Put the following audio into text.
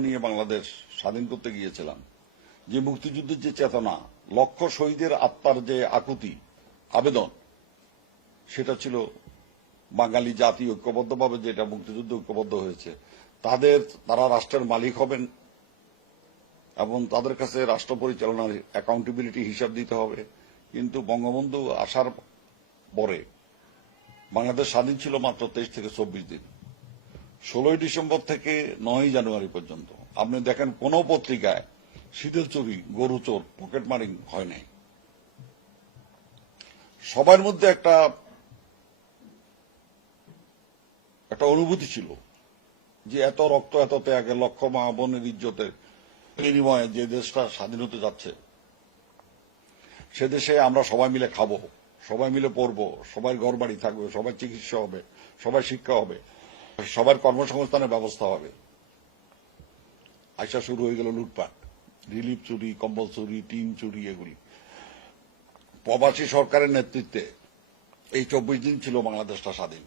নিয়ে বাংলাদেশ স্বাধীন করতে গিয়েছিলাম, যে মুক্তিযুদ্ধের যে চেতনা, লক্ষ শহীদের আত্মার যে আকুতি, আবেদন, সেটা ছিল বাঙালি জাতি ঐক্যবদ্ধভাবে যেটা মুক্তিযুদ্ধ ঐক্যবদ্ধ হয়েছে, তারা রাষ্ট্রের মালিক হবেন এবং তাদের কাছে রাষ্ট্র পরিচালনার অ্যাকাউন্টেবিলিটি হিসাব দিতে হবে। কিন্তু বঙ্গবন্ধু আসার পরে বাংলাদেশ স্বাধীন ছিল মাত্র 23 থেকে 24 দিন। 16ই ডিসেম্বর থেকে 9ই জানুয়ারি পর্যন্ত আপনি দেখেন কোন পত্রিকায় শীতল চুরি, গরু চোর, পকেট মারিং হয় নাই। সবার মধ্যে একটা অনুভূতি ছিল যে এত রক্ত, এত ত্যাগের, লক্ষ মা বোনের ইজ্জতের বিনিময়ে যে দেশটা স্বাধীন হতে যাচ্ছে, সে দেশে আমরা সবাই মিলে খাবো, সবাই মিলে পড়বো, সবাই ঘর বাড়ি থাকবে, সবাই চিকিৎসা হবে, সবাই শিক্ষা হবে, সবার কর্মসংস্থানের ব্যবস্থা হবে। আইসা শুরু হয়ে গেল লুটপাট, রিলিফ চুরি, কম্বল চুরি, টিন চুরি, এগুলি। প্রবাসী সরকারের নেতৃত্বে এই 24 দিন ছিল বাংলাদেশটা স্বাধীন।